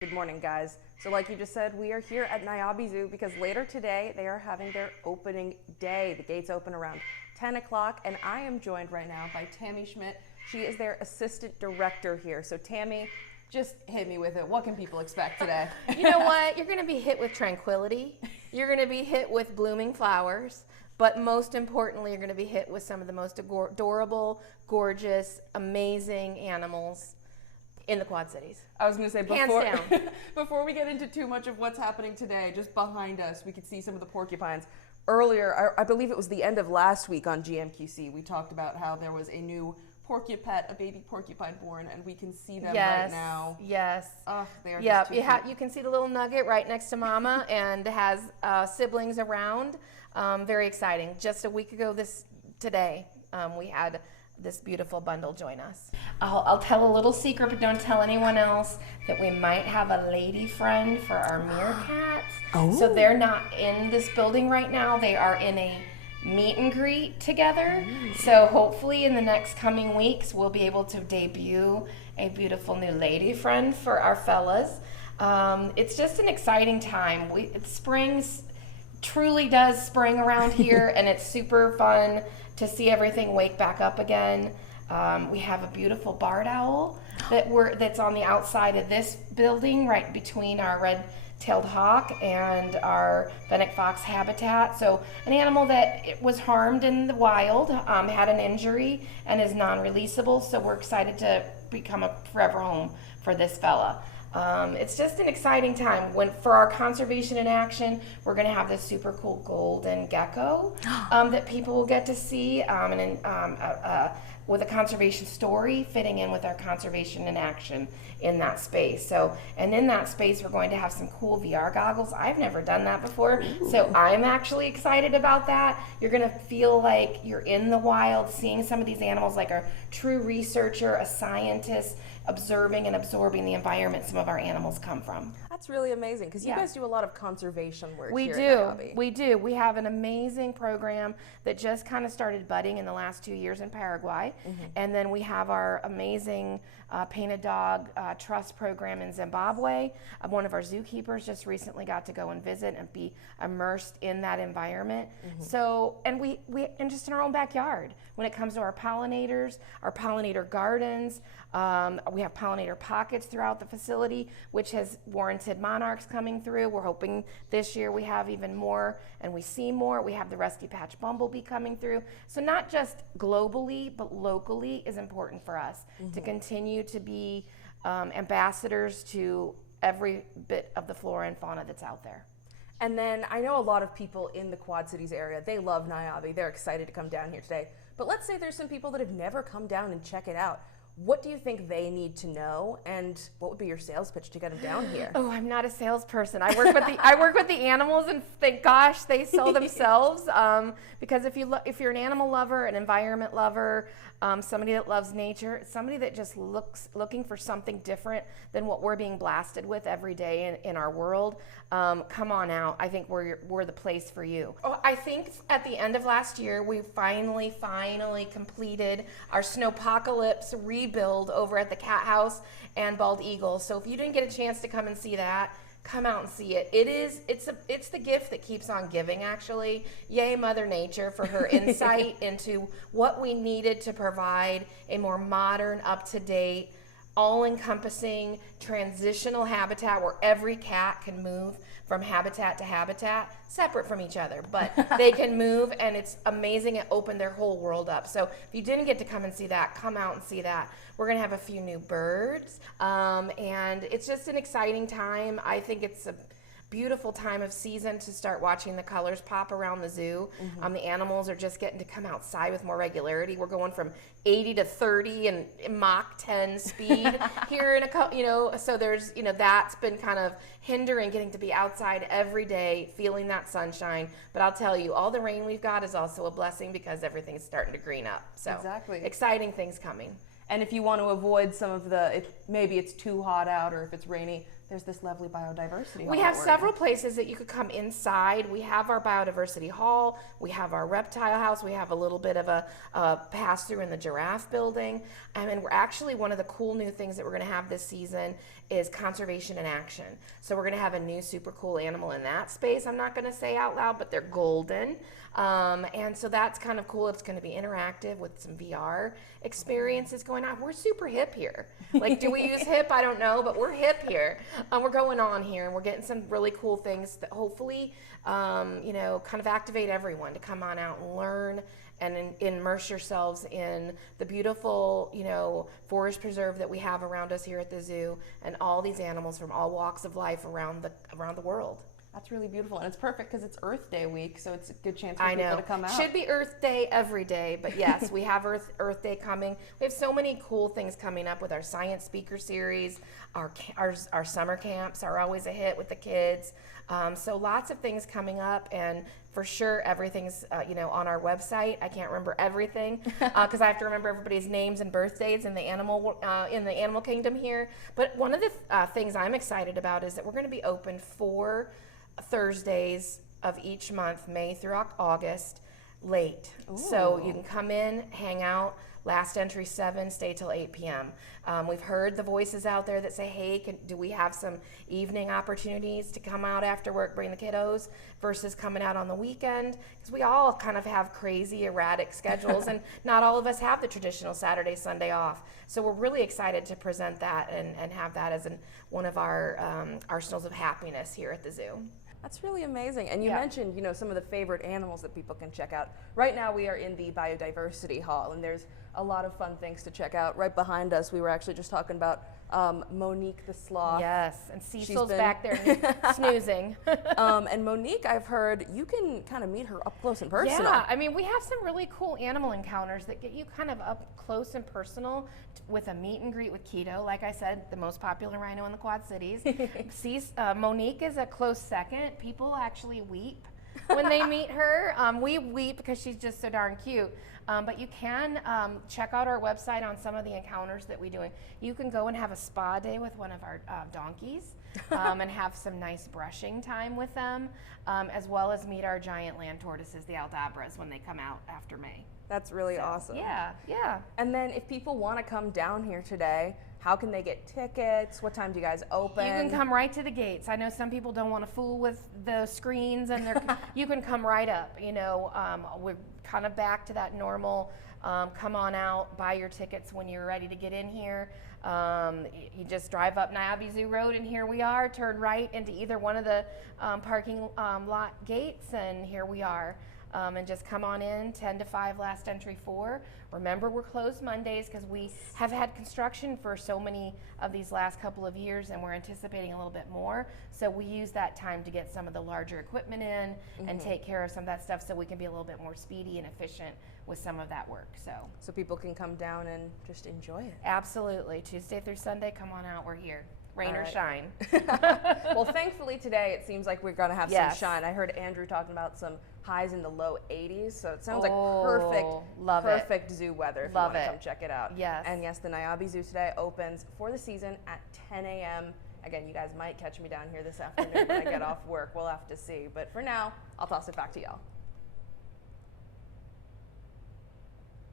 Good morning, guys. So like you just said, we are here at Niabi Zoo because later today they are having their opening day. The gates open around 10 o'clock, and I am joined right now by Tammy Schmidt. She is their assistant director here. So Tammy, just hit me with it. What can people expect today? You know what? You're going to be hit with tranquility. You're going to be hit with blooming flowers. But most importantly, you're going to be hit with some of the most adorable, gorgeous, amazing animals in the Quad Cities. I was going to say, Hands down. before we get into too much of what's happening today, just behind us, we could see some of the porcupines. Earlier, I believe it was the end of last week on GMQC, we talked about how there was a new porcupet, a baby porcupine born, and we can see them right now. Yes. Oh, they are Yeah, just too cute. you can see the little nugget right next to Mama and has siblings around. Very exciting. Just a week ago today, we had this beautiful bundle join us. I'll tell a little secret, but don't tell anyone else, that we might have a lady friend for our meerkats. Oh. So they're not in this building right now. They are in a meet and greet together. So hopefully in the next coming weeks, we'll be able to debut a beautiful new lady friend for our fellas. It's just an exciting time. Spring's truly does spring around here, and it's super fun to see everything wake back up again. We have a beautiful barred owl that's on the outside of this building, right between our red-tailed hawk and our fennec fox habitat. So an animal that was harmed in the wild, had an injury, and is non-releasable. So we're excited to become a forever home for this fella. It's just an exciting time. For our conservation in action, we're going to have this super cool golden gecko that people will get to see, with a conservation story fitting in with our conservation in action in that space. So, and in that space, we're going to have some cool VR goggles. I've never done that before, so I'm actually excited about that. You're going to feel like you're in the wild, seeing some of these animals like a true researcher, a scientist, observing and absorbing the environment some of our animals come from. That's really amazing because you Yeah. guys do a lot of conservation work We here do. at Niabi. We do. We have an amazing program that just kind of started budding in the last 2 years in Paraguay. And then we have our amazing painted dog trust program in Zimbabwe. One of our zookeepers just recently got to go and visit and be immersed in that environment. So, and we just in our own backyard, when it comes to our pollinators, our pollinator gardens, we have pollinator pockets throughout the facility, which has warranted monarchs coming through. We're hoping this year we have even more, and we see more. We have the rusty patch bumblebee coming through. So not just globally, but locally is important for us to continue to be ambassadors to every bit of the flora and fauna that's out there. And then I know a lot of people in the Quad Cities area, they love Niabi. They're excited to come down here today. But let's say there's some people that have never come down and check it out. What do you think they need to know, and what would be your sales pitch to get them down here? Oh, I'm not a salesperson. I work with the animals, and thank gosh they sell themselves. Because if you're an animal lover, an environment lover, somebody that loves nature, somebody that just looking for something different than what we're being blasted with every day in our world, come on out. I think we're the place for you. Oh, I think at the end of last year, we finally completed our snowpocalypse rebuild over at the Cat House and Bald Eagle. So if you didn't get a chance to come and see that, come out and see it. It's the gift that keeps on giving, actually. Yay, Mother Nature, for her insight into what we needed to provide a more modern, up-to-date, all-encompassing transitional habitat where every cat can move from habitat to habitat, separate from each other, but they can move, and it's amazing. It opened their whole world up. So if you didn't get to come and see that, come out and see that. We're gonna have a few new birds, and it's just an exciting time. I think it's a beautiful time of season to start watching the colors pop around the zoo. The animals are just getting to come outside with more regularity. We're going from 80 to 30 and Mach 10 speed here in so there's, that's been kind of hindering getting to be outside every day, feeling that sunshine. But I'll tell you, all the rain we've got is also a blessing because everything's starting to green up. So Exactly. Exciting things coming. And if you want to avoid some of maybe it's too hot out or if it's rainy, there's this lovely biodiversity hall. We have several places that you could come inside. We have our biodiversity hall. We have our reptile house. We have a little bit of a pass through in the giraffe building. And we're actually, one of the cool new things that we're going to have this season is conservation in action. So we're going to have a new super cool animal in that space. I'm not going to say out loud, but they're golden. And so that's kind of cool. It's going to be interactive with some VR experiences going on. We're super hip here. Like, do we use hip? I don't know, but we're hip here. We're going on here, and we're getting some really cool things that hopefully, you know, kind of activate everyone to come on out and learn and immerse yourselves in the beautiful, you know, forest preserve that we have around us here at the zoo, and all these animals from all walks of life around the world. That's really beautiful, and it's perfect because it's Earth Day week, so it's a good chance for people to come out. Should be Earth Day every day, but yes, we have Earth Day coming. We have so many cool things coming up with our science speaker series. Our summer camps are always a hit with the kids. So lots of things coming up, and for sure everything's you know, on our website. I can't remember everything because I have to remember everybody's names and birthdays in the animal kingdom here. But one of the things I'm excited about is that we're going to be open 4 Thursdays of each month, May through August, late. Ooh. So you can come in, hang out. Last entry 7, stay till 8 p.m. We've heard the voices out there that say, hey, do we have some evening opportunities to come out after work, bring the kiddos, versus coming out on the weekend? Because we all kind of have crazy, erratic schedules, and not all of us have the traditional Saturday, Sunday off. So we're really excited to present that and have that as one of our arsenals of happiness here at the zoo. That's really amazing. And you mentioned, you know, some of the favorite animals that people can check out. Right now we are in the Biodiversity Hall, and there's a lot of fun things to check out. Right behind us, we were actually just talking about Monique the sloth. Yes, and Cecil's back there snoozing. And Monique, I've heard you can kind of meet her up close and personal. Yeah, I mean, we have some really cool animal encounters that get you kind of up close and personal with a meet and greet with Keto. Like I said, the most popular rhino in the Quad Cities. Monique is a close second. People actually weep when they meet her. We weep because she's just so darn cute. But you can check out our website on some of the encounters that we're doing. You can go and have a spa day with one of our donkeys and have some nice brushing time with them, as well as meet our giant land tortoises, the Aldabras, when they come out after May. That's really awesome. Yeah, yeah. And then if people want to come down here today, how can they get tickets? What time do you guys open? You can come right to the gates. I know some people don't want to fool with the screens, and you can come right up. You know, we're kind of back to that normal, come on out, buy your tickets when you're ready to get in here. You just drive up Niabi Zoo Road, and here we are. Turn right into either one of the parking lot gates, and here we are. And just come on in, 10 to 5, last entry 4. Remember, we're closed Mondays because we have had construction for so many of these last couple of years, and we're anticipating a little bit more. So we use that time to get some of the larger equipment in and take care of some of that stuff, so we can be a little bit more speedy and efficient with some of that work. So people can come down and just enjoy it. Absolutely. Tuesday through Sunday, come on out. We're here. Rain or shine. Well, thankfully today it seems like we're going to have some shine. I heard Andrew talking about some highs in the low 80s, so it sounds like perfect zoo weather if you want to come check it out. Yes. And yes, the Niabi Zoo today opens for the season at 10 a.m. Again, you guys might catch me down here this afternoon when I get off work. We'll have to see. But for now, I'll toss it back to y'all.